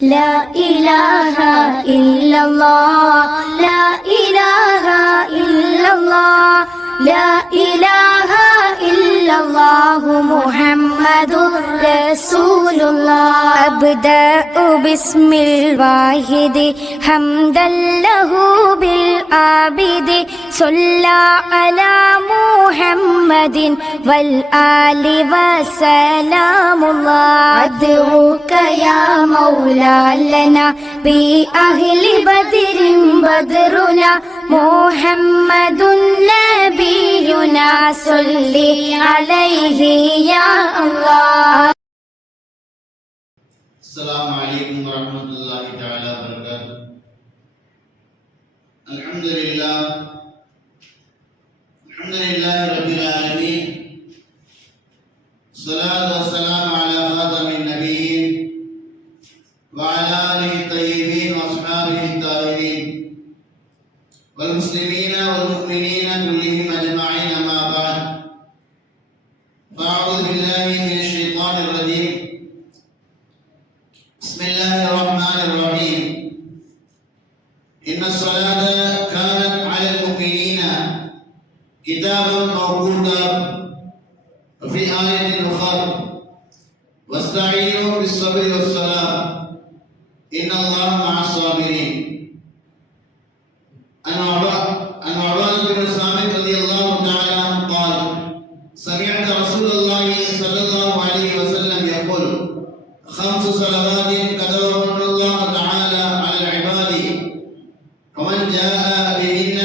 لا إله إلا الله لا إله إلا الله لا إله إلا الله محمد رسول الله أبدأ باسم الواحد حمدا له بالعابد صلى على محمد والآل وسلام الله أدعوك يا مولا لنا بأهل بدر بدرنا محمد نبينا صل عليه يا الله. السلام عليكم ورحمة الله تعالى وبركاته. الحمد لله رب العالمين. الصلاة والسلام على خاتم النبيين وعلى آله الطيبين وأصحابه الطاهرين والمسلمين والمؤمنين كلهم أجمعين. أما بعد، فأعوذ بالله من الشيطان الرجيم. بسم الله الرحمن الرحيم. إن الصلاة كانت على المؤمنين كتابا موقوتا. وفي آية أخرى واستعينوا بالصبر والصلاة إن الله مع الصابرين. عن عبادة بن صامت رضي الله تعالى عنه قال: سمعت رسول الله صلى الله عليه وسلم يقول: 5 صلوات كتبهن الله تعالى على العباد، ومن جاء بهن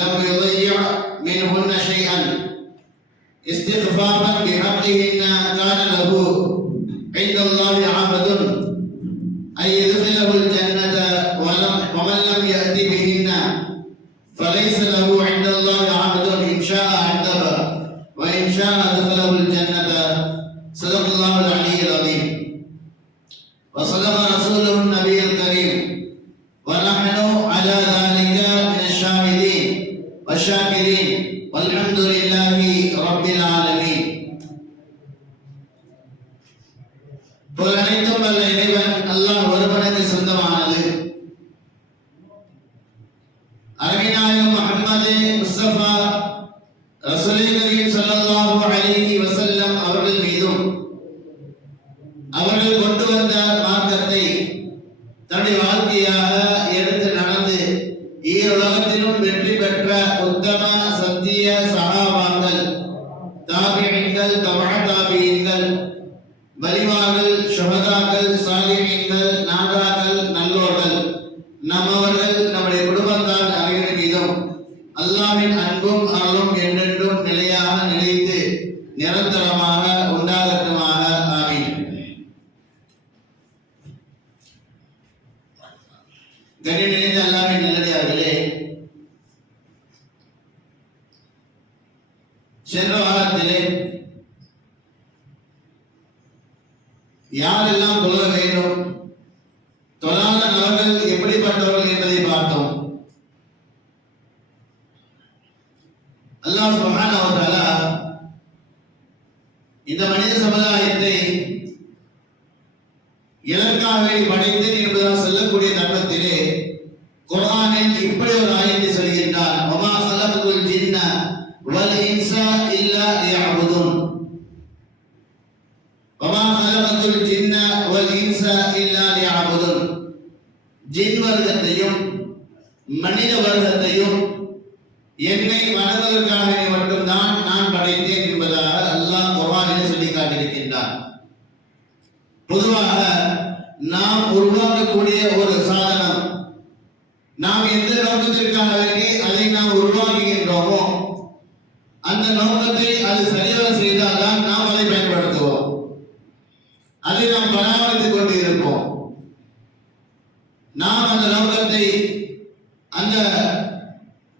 لم يضيع منهن شيئا استخفافا بحقهن كان له عند الله عهد أن يدخله الجنة، ومن لم يأت بهن فليس له عند الله عهد إن شاء عذب وإن شاء دخله الجنة. صدق الله العلي العظيم وصدق رسوله النبي الكريم، ونحن على ذلك من الشاهدين والشاكرين والحمد لله رب العالمين. புகழனைத்தும் வல்ல இறைவன் அல்லாஹ் ஒருவனுக்கு சொந்தமானது. அருமைநாயகம் முஹம்மது முஸ்தபா ரசூலே கரீம் ஸல்லல்லாஹு அலைஹி வஸல்லம் அவர்கள் மீதும் அவர்கள் கொண்டு வந்த மார்க்கத்தை தன்னுடைய வாழ்க்கையாக எடுத்து நடந்து ஈருலகத்திலும் வெற்றி பெற்ற உத்தம சத்திய சஹாபாக்கள், தாபிஈன்கள், தபஅ தாபிஈன்கள், வலிமார்கள், ஷுஹதாக்கள், சாலிஹீன்கள், நாதாக்கள், நல்லோர்கள், நம்மவர்கள், நம்முடைய குடும்பத்தார் அனைவரின் மீதும் அல்லாஹ்வின் அன்பும் அருளும் என்றென்றும் நிலையாக நிலைத்து நிரந்தரமாக உண்டாகட்டுமாக. ஆமீன். கண்ணியம் நிறைந்த அல்லாஹ்வின் நல்லடியார்களே, சென்ற வாரத்திலே யாரெல்லாம் தொழ வேண்டும், தொழாத நபர்கள் எப்படிப்பட்டவர்கள் என்பதை பார்த்தோம். அல்லாஹ் சுப்ஹானஹு வ தஆலா இந்த மனித சமுதாயத்தை எதற்காக படைத்தேன் என்பதாக சொல்லக்கூடிய தருணத்திலே குர்ஆனில் இப்படி ஒரு ஆயத்தை சொல்கின்றார்: வமா ஸலகுல் ஜின்ன வல் இன்ஸ இல்லா லியஅபுதுன். வமா ஸலகுல் ஜின்ன வல் இன்ஸ இல்லா லியஅபுதுன். ஜின் வர்க்கத்தையும் மனித வர்க்கத்தையும் என்னை வணங்குவதற்காக மட்டும்தான் நான் படைத்தேன் என்பதாக அல்லாஹ் குர்ஆனில் சொல்லி காட்டியிருக்கின்றார். பொதுவாக நாம் உருவாக்கக்கூடிய ஒரு சாதனம், நாம் எந்த நோக்கத்திற்காக வேண்டி அதை நாம் உருவாக்குகின்றோமோ அந்த நோக்கத்தை அது சரியாக செய்தால்தான் நாம் அதை பயன்படுத்துவோம், அதை நாம் பராமரித்துக் கொண்டு இருப்போம். நாம் அந்த நோக்கத்தை, அந்த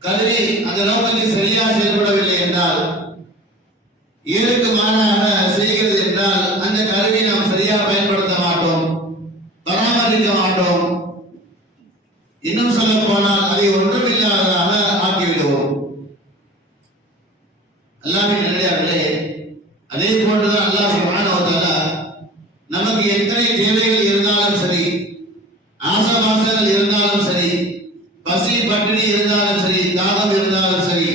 கருவி அந்த நோக்கத்தை சரியாக செயல்படவில்லை என்றால், இதற்கு மாறாக செய்கிறது என்றால், அந்த கருவியை நாம் சரியாக பயன்படுத்த மாட்டோம், பராமரிக்க மாட்டோம். இன்னும் சொல்ல போனால் அதை ஒன்றுமில்லாததாக ஆக்கிவிடுவோம். அல்லாஹ்வின் நல்லடியார்களே, அதே போன்றுதான் அல்லாஹ் சுப்ஹானஹு வ தஆலா நமக்கு எத்தனை தேவைகள் இருந்தாலும் சரி ஆசபாசங்கள் இருந்தாலும் சரி, பசி பட்டினி இருந்தாலும் சரி, தாகம் இருந்தாலும் சரி,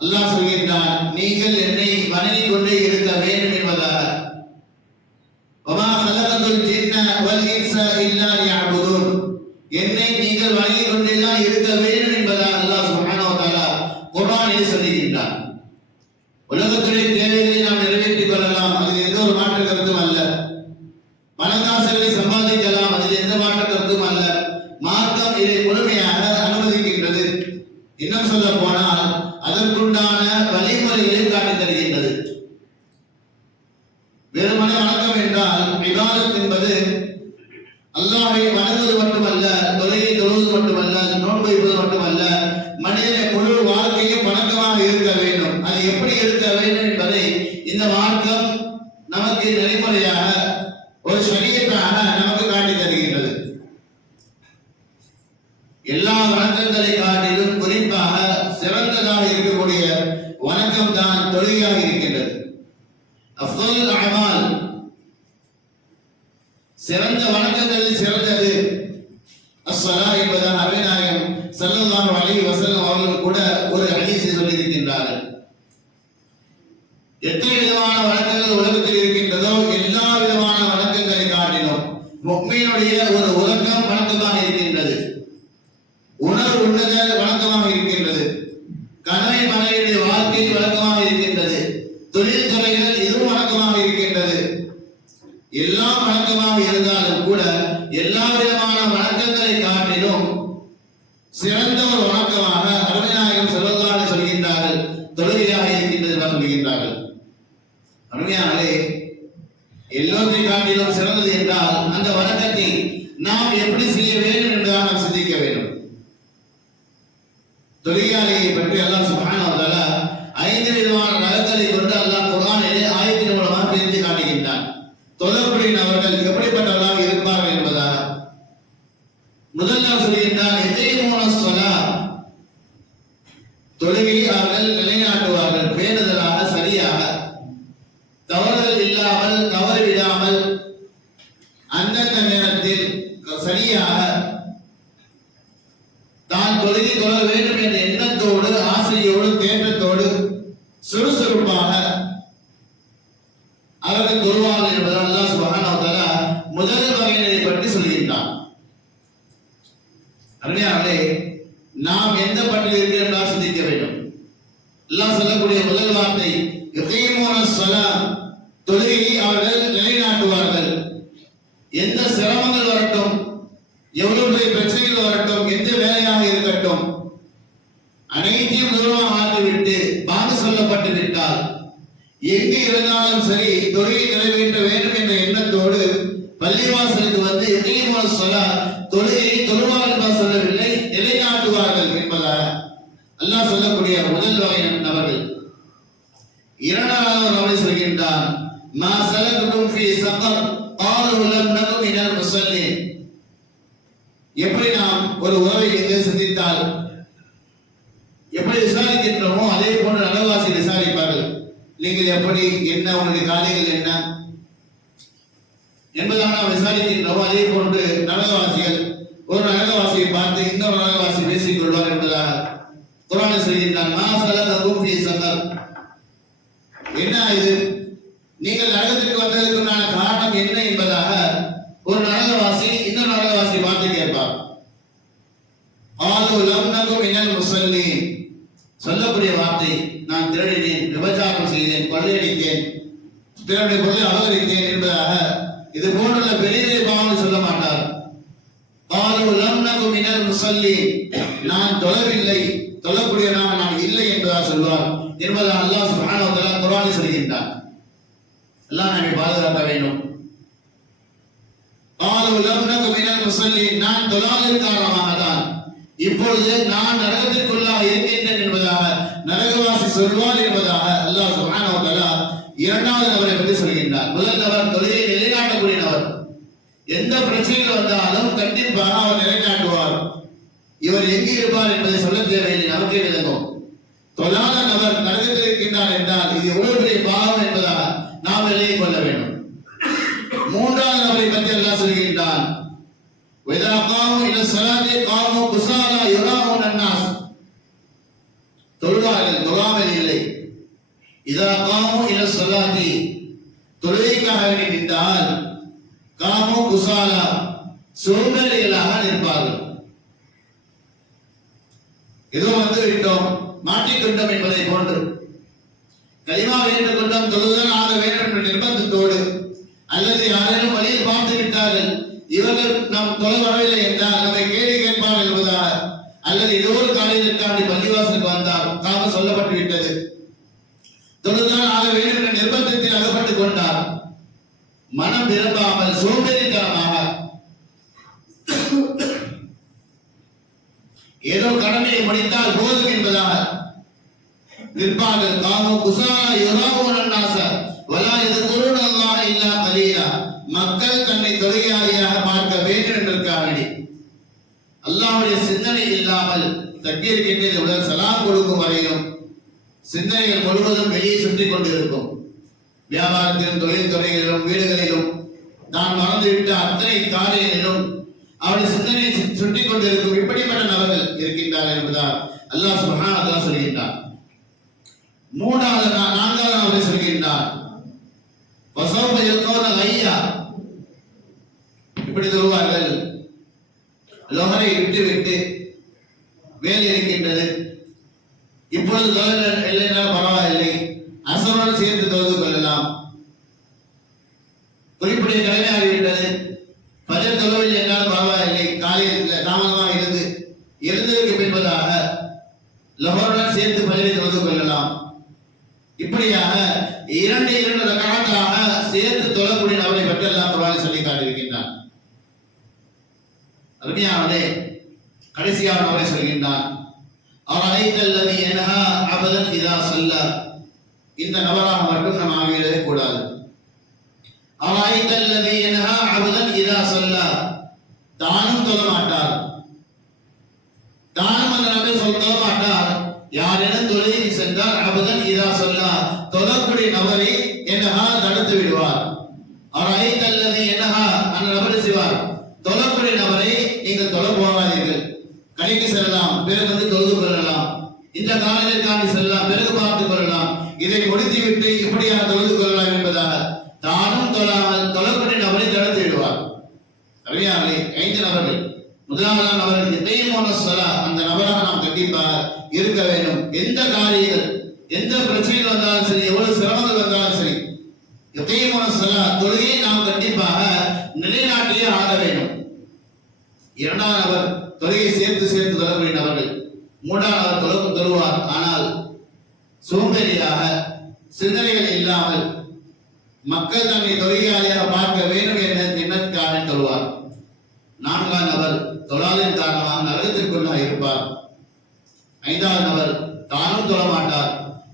அல்லாஹ் சொல்கின்றான், நீங்கள் என்னை வணங்கிக் கொண்டே இருக்க வேண்டும் என்பதாக. வமா கலகத்துல் ஜின்ன வல் இன்ஸ இல்லா லியஅபுதூன், என்னை நீங்கள் வணங்கிக் கொண்டேதான் இருக்க வேண்டும் என்பதாக அல்லாஹ் சுப்ஹானஹு வ தஆலா குர்ஆனில் சொல்லுகின்றான். உலகத்துடைய தேவைகளை நாம் நிறைவேற்றிக் கொள்ளலாம், அதில் எந்த ஒரு மாற்று கருத்தும் அல்ல. பணக்காசுகளை சம்பாதிக்கலாம், அதில் எந்த மாற்று கருத்தும் அல்ல. மார்க்கம் இதை முழுமையாக அனுமதிக்கின்றது. இன்னும் சொல்ல போனால் அதற்குண்டான வழிமுறைகளை காட்டித் தருகின்றது. வெறுமனே வணக்கம் என்றால் இபாதத் என்பது அல்லாஹ்வை வணங்குவது மட்டுமல்ல, தொழுகை தொழுவது மட்டுமல்ல, நோன்பு வைப்பது மட்டுமல்ல, மனிதனை முழு வாழ்க்கையும் வணக்கமாக இருக்க வேண்டும். அது எப்படி இருக்க வேண்டும் என்பதை இந்த மார்க்கம் நமக்கு நெறிமுறையாக ஒரு ஷரியத்தாக நமக்கு காட்டித் தருகின்றது. எல்லா வணக்கங்களை காட்டிலும் குறிப்பாக சிறந்ததாக இருக்கக்கூடிய வணக்கம் தான் தொழுகையாக இருக்கின்றது. அஃதல் அமால், சிறந்த வணக்கங்களில் சிறந்தது அஸ்ஸலா என்பதாக அருமைநாயகம் ஸல்லல்லாஹு அலைஹி வஸல்லம் அவர்கள் கூட ஒரு ஹதீஸில் சொல்லியிருக்கின்றார்கள். எத்தனை விதமான வணக்கங்கள் உலகத்தில் இருக்கின்றதோ எல்லா விதமான வணக்கங்களை காட்டிலும் முஃமினுடைய ஒரு உறக்கம் வணக்கமாக இருக்கின்றது. உணவு உண்ணுதல் வணக்கமாக இருக்கின்றது. கணவன் மனைவியுடைய வாழ்க்கை வழக்கமாக இருக்கின்றது. தொழில் துறைகள் இதுவும் வணக்கமாக இருக்கின்றது. எல்லாம் வணக்கமாக இருந்தாலும் கூட எல்லா விதமான வணக்கங்களை காட்டிலும் சிறந்த ஒரு வணக்கமாக அருமைநாயகம் ஸல்லல்லாஹு அலைஹி சொல்கின்றார்கள், தொழுகையாக இருக்கின்றது என்று சொல்கின்றார்கள். அருமையானே, எல்லோரை காட்டிலும் சிறந்தது என்றால் அந்த வணக்கத்தை நாம் எப்படி செய்ய வேண்டும் என்றுதான் நாம் சிந்திக்க வேண்டும். தொழுகையை பற்றி அல்லாஹ் சுப்ஹானஹு வ தஆலா 5 விதமான ரகங்களை கொண்டு அல்லாஹ் குர்ஆனிலே ஆயத்தின் மூலமாக பிரித்து காட்டுகின்றான். தொழக்கூடிய நபர்கள் எப்படிப்பட்டவர்களாக இருப்பார்கள் என்பதாக. முதல்ல சொல்கின்றான், யகீமுன ஸலா, தொழுகையை அவர்கள் நிலைநாட்டுவார்கள், பேணுதலாக, சரியாக, தவறுகள் இல்லாமல், தவறு விடாமல், அந்தந்த நேரத்தில் சரியாக தான் தொழுகை தொழ வேண்டும் என்ற எண்ணத்தோடு, ஆசையோடு, தேற்றத்தோடு, சுறுசுறுப்பாக அவர்கள் தொழுவார்கள் என்பதை அல்லாஹ் சுப்ஹானஹு வ தஆலா முதல் வகையினரை பற்றி சொல்கின்றான். அருமையானவர்களே, நாம் எந்த பட்டியலில் இருக்கிறோம் என்று சிந்திக்க வேண்டும். அல்லாஹ் சொல்லக்கூடிய முதல் வார்த்தை யகீமுன ஸலா, தொழுகையை அவர்கள் நிலைநாட்டுவார்கள். எந்த சிரமங்கள் வரட்டும், எவ்வளவு பெரிய பிரச்சனைகள் வரட்டும், எந்த வேலையாக இருக்கட்டும், அனைத்தையும் தூரமாக ஆக்கிவிட்டு பாங்கு சொல்லப்பட்டு விட்டால் எங்கு இருந்தாலும் சரி தொழுகை நிறைவேற்ற வேண்டும் என்ற எண்ணத்தோடு பள்ளிவாசலுக்கு வந்து யகீமுன ஸலா, தொழுகையை தொழுவார்கள் சொல்லவில்லை, நிலைநாட்டுவார்கள் என்பதாக அல்லாஹ் சொல்லக்கூடிய முதல் வகை நபர்கள். இரண்டாவது அவரை சொல்கின்றான், மா சலகக்கும் ஃபீ ஸகர் காலு லம் நகு மினல் முஸல்லின். எப்படி நாம் ஒரு உறவை எங்கே சிந்தித்தால் எப்படி விசாரிக்கின்றோமோ அதே போன்று நலவாசி விசாரிப்பார்கள். நீங்கள் எப்படி, என்ன, உங்களுடைய காரியங்கள் என்ன என்பதாக நாம் விசாரிக்கின்றோமோ அதே போன்று நரகவாசிகள் ஒரு நரகவாசியை பார்த்து இன்னொரு நரகவாசி பேசிக் கொள்வார் என்பதாக குர்ஆனில் சொல்கின்றான், மா சலகக்கும் ஃபீ ஸகர். என்ன இது, நீங்கள் நரகத்திற்கு வந்ததற்குண்டான காரணம் என்ன என்பதாக ஒரு நரகவாசி இன்னொரு நரகவாசி பார்த்து கேட்பார். ஆது லம் நகு மினல் முஸல்லின், சொல்லக்கூடிய வார்த்தை, நான் திருடினேன், விபச்சாரம் செய்தேன், கொள்ளையடித்தேன், பிறருடைய பொருளை அபகரித்தேன் என்பதாக இது போன்ற பெரிய பாவங்கள் சொல்ல மாட்டார். ஆது லம் நகு மினல் முஸல்லின், நான் தொழவில்லை, தொழக்கூடியவனாக நான் இல்லை என்பதாக சொல்வார் என்பதாக அல்லாஹ் சுப்ஹானஹு வ தஆலா குர்ஆனில் சொல்கின்றார். அல்லாஹ் நம்மை பாதுகாக்க வேண்டும். ஆது லம் நகு மினல் முஸல்லின், நான் தொழாததன் காரணமாக தான் இப்பொழுது நான் நரகத்திற்குள்ளாக இருக்கின்றேன் என்பதாக நரகவாசி சொல்வார் என்பதாக அல்லாஹ் சுப்ஹானஹு வ தஆலா இரண்டாவது நபரை பற்றி சொல்கின்றார். முதல் நபர் தொழுகையை நிலைநாட்டக்கூடிய நபர். எந்த பிரச்சனைகள் வந்தாலும் கண்டிப்பாக அவர் நிலைநாட்டுவார். இவர் எங்கே இருப்பார் என்பதை சொல்ல தேவையில்லை, நமக்கே விளங்கும். தொழாத நபர் நரகத்தில் இருக்கின்றார் என்றால் இது எவ்வளவு பெரிய பாவம் என்பதாக நாம் விலகிக் கொள்ள வேண்டும். மூன்றாவது நபரை பற்றி அல்லாஹ் சொல்கின்றான், وإذا قاموا إلى الصلاة قاموا كسالى يراءون الناس. தொழுவார்கள், தொழாமல் இல்லை. இதா காமு இல ஸலாத்தி, தொழுகைக்காக நின்றால் காமு குசாலா, சோம்பேறிகளாக நிற்பார்கள். ஏதோ வந்து விட்டோம், மாற்றிக்கொண்டோம் என்பதை போன்று, கலிமா வேண்டும் கொண்டோம், தொழுதான் ஆக வேண்டும் என்ற நிர்பந்தத்தோடு, அல்லது யாரேனும் வழியில் பார்த்து விட்டார்கள், இவர்கள் நம் தொலை வரவில்லை என்றால் நம்மை கேள்வி கேட்பார்கள் என்பதாக, அல்லது ஏதோ ஒரு காரியத்திற்காண்டி பள்ளிவாசலுக்கு வந்தார், காம சொல்லப்பட்டு விட்டது, தொழுதான் ஆக வேண்டும் என்ற நிர்பந்தத்தில் அகப்பட்டுக் கொண்டார். மனம் விரும்பாமல் சோம்பேறித்தனமாக ஏதோ கடமையை முடித்தால் போதும் என்பதாக நிற்பார்கள். காமு குசாலா யுராவுன الناس ولا يذكرون الله الا قليلا. மக்கள் தன்னை தொழுகையாளியாக பார்க்க வேண்டும் என்பதற்காக அல்லாஹ்வுடைய சிந்தனை இல்லாமல் தக்பீர் கேட்டது முதல் சலாம் கொடுக்கும் வரையிலும் சிந்தனைகள் முழுவதும் வெளியே சுற்றி கொண்டிருக்கும். வியாபாரத்திலும், தொழில் துறைகளிலும், வீடுகளிலும் தான் மறந்துவிட்ட அத்தனை காரியங்களிலும் அவருடைய சிந்தனை சுற்றி கொண்டிருக்கும். இப்படிப்பட்ட நபர்கள் இருக்கின்றார்கள் என்பதால் அல்லாஹ் சுப்ஹானஹு வ தஆலா சொல்கின்றார். நான்காவது நபரை சொல்கின்றார், வஸௌஃப யல்கௌன கையா. இப்படி சொல்வார்கள், லோஹரை விட்டு வேலை இருக்கின்றது, இப்பொழுது தொழில் இல்லைனால் பரவாயில்லை, அசரோடு சேர்த்து தொழுது கொள்ளலாம், குறிப்பிடைய கடமையாகிவிட்டது, பஜர் தொழுவில் என்றால் பரவாயில்லை, காலையில் தாமதமாக எழுந்ததற்கு பின்பதாக லோஹருடன் சேர்த்து பஜரை தொழுது கொள்ளலாம். இப்படியாக இரண்டு ரக்காத்தாக சேர்த்து தொழக்கூடிய நபரை பற்றி அல்லாஹ் குர்ஆனில் சொல்லி காட்டியிருக்கின்றான். அருமையானவர்களே, கடைசியாக நபரை சொல்கின்றான், அரஐத்தல்லதி யன்ஹா அபதன் இதா ஸல்லா. இந்த நபராக மட்டும் நாம் ஆகிவிடவே கூடாது. அரஐத்தல்லதி யன்ஹா அபதன் இதா ஸல்லா, தானும் தொழ மாட்டார், தானும் அந்த நபர் தொழ மாட்டார். யாரெனும் தொழுகைக்கு சென்றால் அபதன் இதா ஸல்லா, தொழக்கூடிய நபரை யன்ஹா தடுத்து விடுவார். அரஐத்தல்லதி யன்ஹா, அந்த நபர் செய்வார், தொழக்கூடிய நபரை நீங்கள் தொழ போகாதீர்கள், கடைக்கு செல்லலாம், பிறகு வந்து தொழுது கொள்ளலாம், இந்த காலத்திற்காண்டி செல்லலாம், பிறகு பார்த்துக் கொள்ளலாம், இதை முடித்துவிட்டு இப்படியாக தொழுது கொள்ளலாம் என்பதாக தானும் தொழாமல் தொழக்கூடிய நபரை தடுத்து விடுவார். அறியாமலே 5 நபர்கள். முதலாவது நபர்கள் இதையுமான ஸலா, அந்த நபராக நாம் கண்டிப்பாக இருக்க வேண்டும். எந்த காரியங்கள், எந்த பிரச்சனைகள் வந்தாலும் சரி, எவ்வளவு சிரமங்கள் வந்தாலும் சரி, இதையுமான ஸலா, தொழுகையை நாம் கண்டிப்பாக நிலைநாட்டியே ஆக வேண்டும். இரண்டாவது நபர் தொழுகையை சேர்த்து தொழக்கூடிய நபர்கள். மூன்றாவது நபர் தொழுவார், ஆனால் சோம்பேறியாக, சிந்தனைகள் இல்லாமல், மக்கள் தன்னை தொழுகையாளியாக பார்க்க வேண்டும் என்ற எண்ணத்துக்காக தொழுவார். நான்காவது நபர் தொழாதின் காரணமாக நரகத்திற்குள்ளாக இருப்பார். ஐந்தாவது நபர் தானும் தொழ மாட்டார்,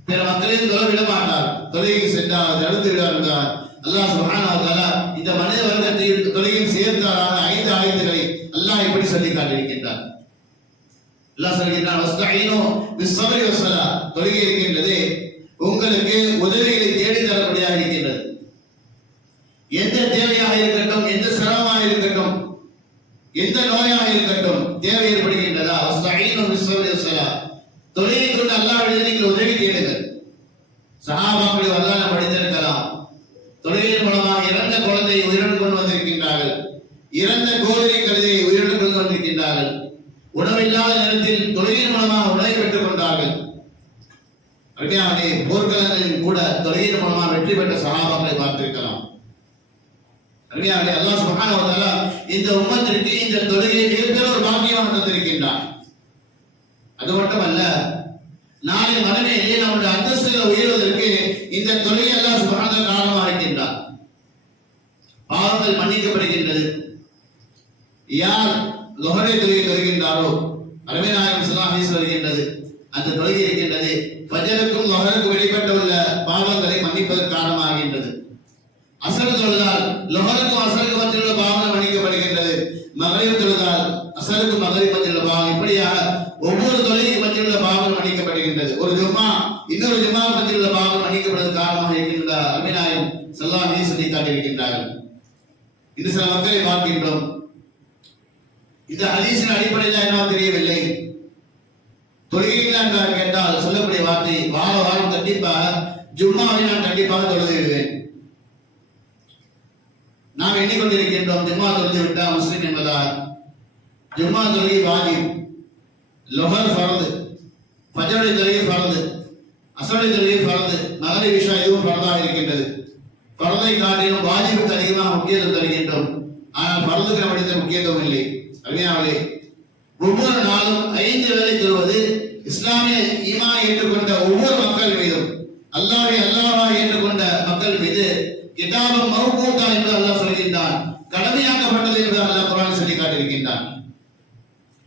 பிற மக்களையும் தொழ விட மாட்டார், தொழுகைக்கு சென்றால் தடுத்து விடார் என்றார். அல்லாஹ் சுப்ஹானஹு வ தஆலா இந்த மனித வர்க்கத்தையும் தொழுகையில் சேர்த்தாராக 5 ஆயத்துக்களை அல்லாஹ் இப்படி சொல்லி காட்டியிருக்கின்றார். அல்லாஹ் சொல்கிறான், வஸ்தஈனு பிஸ்ஸப்ரி வஸ்ஸலா. தொழுகை இருக்கின்றது, உங்களுக்கு உதவிகளை தேடி தரக்கூடியதாக இருக்கின்றது. எந்த தேவையாக இருக்கட்டும், எந்த சிரமமாக இருக்கட்டும், எந்த நோயாக இருக்கட்டும், தேவை ஏற்படுகின்றதா, வஸ்தஈனு பிஸ்ஸப்ரி வஸ்ஸலா, தொழுகை கொண்டு அல்லாஹ்விடம் நீங்கள் உதவி தேடுங்கள். சஹாபாக்கள் வரலாறு படித்திருக்கலாம், தொழுகையின் மூலமாக இறந்த குழந்தையை உயிரோடு கொண்டு வந்திருக்கின்றார்கள், இறந்த கோவிலை கழுதையை உயிரோடு கொண்டு வந்திருக்கின்றார்கள், உணவில்லாத நேரத்தில் தொழுகையின் மூலமாக உணவை பெற்றுக் கொண்டார்கள். போர்க்களங்களில் கூட தொழுகையின் மூலமாக வெற்றி பெற்ற சஹாபாக்களை பார்த்திருக்கலாம். அருமையானே, அல்லாஹ் சுப்ஹானஹு வ தஆலா இந்த உம்மத்திற்கு இந்த தொழுகையை மிகப்பெரிய ஒரு பாக்கியமாக தந்திருக்கின்றார். அது மட்டுமல்ல, நாளை மறுமையிலே நம்முடைய அந்தஸ்துகளை உயர்வதற்கு இந்த தொழுகை அல்லாஹ் சுப்ஹானஹு வ தஆலா காரணமாக இருக்கின்றார். பாவங்கள் மன்னிக்கப்படுகின்றது. யார் லுஹரை தொழுகை தொழுகின்றாரோ, அருமை நாயகம் ஸல்லல்லாஹு அலைஹி வஸல்லம் வருகின்றது, அந்த தொழுகை இருக்கின்றது, ஃபஜ்ருக்கும் லுஹருக்கும் இடைப்பட்ட உள்ள பாவங்களை மன்னிப்பதற்கு காரணமாகின்றது. அஸ்ர் தொழுதால் லுஹருக்கும் அஸ்ருக்கும் மத்தியில் உள்ள பாவங்கள் மன்னிக்கப்படுகின்றது. மக்ரிப் தொழுதால் அஸ்ருக்கும் மக்ரிப் மத்தியில் உள்ள பாவம், இப்படியாக ஒவ்வொரு தொழுகைக்கு மத்தியில் உள்ள பாவங்கள் மன்னிக்கப்படுகின்றது. ஒரு ஜும்மா இன்னொரு ஜும்மா மத்தியில் உள்ள பாவங்கள் மன்னிக்கப்படுவதற்கு காரணமாக இருக்கின்ற அருமை நாயகம் ஸல்லல்லாஹு அலைஹி வஸல்லம் சொல்லி காட்டியிருக்கின்றார்கள். இது சில மக்களை பார்க்கின்றோம், இந்த ஹதீஸின் அடிப்படையில் என்ன தெரியவில்லை. தொழுகிறீர்களா என்று கேட்டால் சொல்லக்கூடிய வார்த்தை வாரம் கண்டிப்பாக ஜும்மாவை நான் கண்டிப்பாக தொழுது விடுவேன். நாம் எண்ணிக்கொண்டிருக்கின்றோம் ஜும்மா தொழுது விட்டால் முஸ்லிம் என்பதால். ஜும்மா தொழுகை வாஜிப், லொஹர் ஃபர்து, ஃபஜ்ருடைய தொழுகை ஃபர்து, அஸ்ருடைய தொழுகை ஃபர்து, மக்ரிப் இஷா இதுவும் ஃபர்தாக இருக்கின்றது. ஃபர்தை காட்டிலும் வாஜிபுக்கு அதிகமாக முக்கியத்துவம் தருகின்றோம். ஆனால் ஃபர்துக்கு நம்மிடத்தில் முக்கியத்துவம் இல்லை. அருமையானவர்களே, ஒவ்வொரு நாளும் 5 வேளை தொழுவது இஸ்லாமிய ஈமானை ஏற்றுக்கொண்ட ஒவ்வொரு மக்கள் மீதும், அல்லாஹ்வை ஏற்றுக்கொண்ட மக்கள் மீது கிதாபம் மௌகூதா என்று அல்லாஹ் சொல்கின்றான், கடமையாக்கப்பட்டது என்று அல்லாஹ் குர்ஆனில் சொல்லி காட்டியிருக்கின்றான்.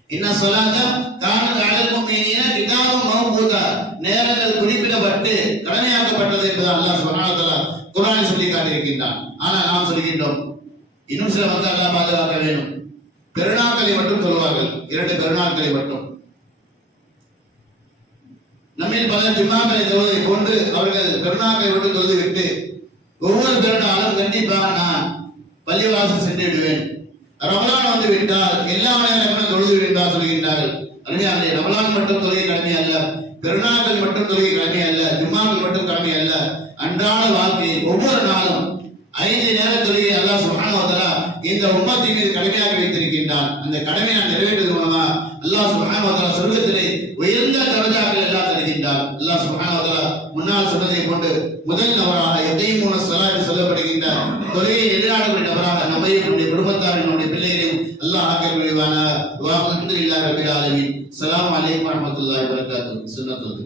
இன்ன ஸலாத கானத் அலல் முஃமினீன கிதாபம் மௌகூதா, நேரங்கள் குறிப்பிடப்பட்டு கடமையாக்கப்பட்டது என்று அல்லாஹ் சுப்ஹானஹு வ தஆலா குர்ஆனில் சொல்லி காட்டியிருக்கின்றான். ஆனால் நாம் சொல்கின்றோம், இன்னும் சில மக்கள் அல்லாஹ் பாதுகாக்க வேண்டும், பெருநாட்களை மட்டும் சொல்வார்கள், 2 பெருநாட்களை மட்டும். நம்மில் பலர் ஜும்மாக்களை தொழுவதை கொண்டு அவர்கள் பெருநாட்களை விட்டு தொழுது விட்டு ஒவ்வொரு பெருநாளும் கண்டிப்பாக நான் பள்ளிவாசல் சென்று விடுவேன், ரமலான் வந்து விட்டால் எல்லா நேரங்களும் தொழுது விட்டால் சொல்கின்றார்கள். அருமையானே, ரமலான் மட்டும் தொழுகை கடமை அல்ல, பெருநாட்கள் மட்டும் தொழுகை கடமை அல்ல, ஜும்மாக்கள் மட்டும் கடமை அல்ல. அன்றாட வாழ்க்கையில் ஒவ்வொரு நாளும் 5 நேர தொழுகை அல்லாஹ் சுப்ஹானஹு வ தஆலா இந்த உம்மத்தின் மீது கடமையாக்கி வைத்திருக்கின்றான். அந்த கடமையை நான் நிறைவேற்றுவது மூலமா அல்லாஹ் சுப்ஹானஹு வ தஆலா சொர்க்கத்திலே உயர்ந்த தரஜாக்கள் எல்லாம் தருகின்றார். அல்லாஹ் சுப்ஹானஹு வ தஆலா முன்னால் சொன்னதை கொண்டு முதல் நபராக யகீமுன ஸலாத் சொல்லப்படுகின்ற தொழுகையை நிலைநாட்டக்கூடிய நபராக நம்மையும் நம்முடைய குடும்பத்தாரையும் நம்முடைய பிள்ளைகளையும் அல்லாஹ் ஆக்கி வைவானாக. வ அல்ஹம்துலில்லாஹி ரப்பில் ஆலமீன். அஸ்ஸலாமு அலைக்கும் வ ரஹ்மத்துல்லாஹி வ பரகாத்துஹு. சுன்னத்துல்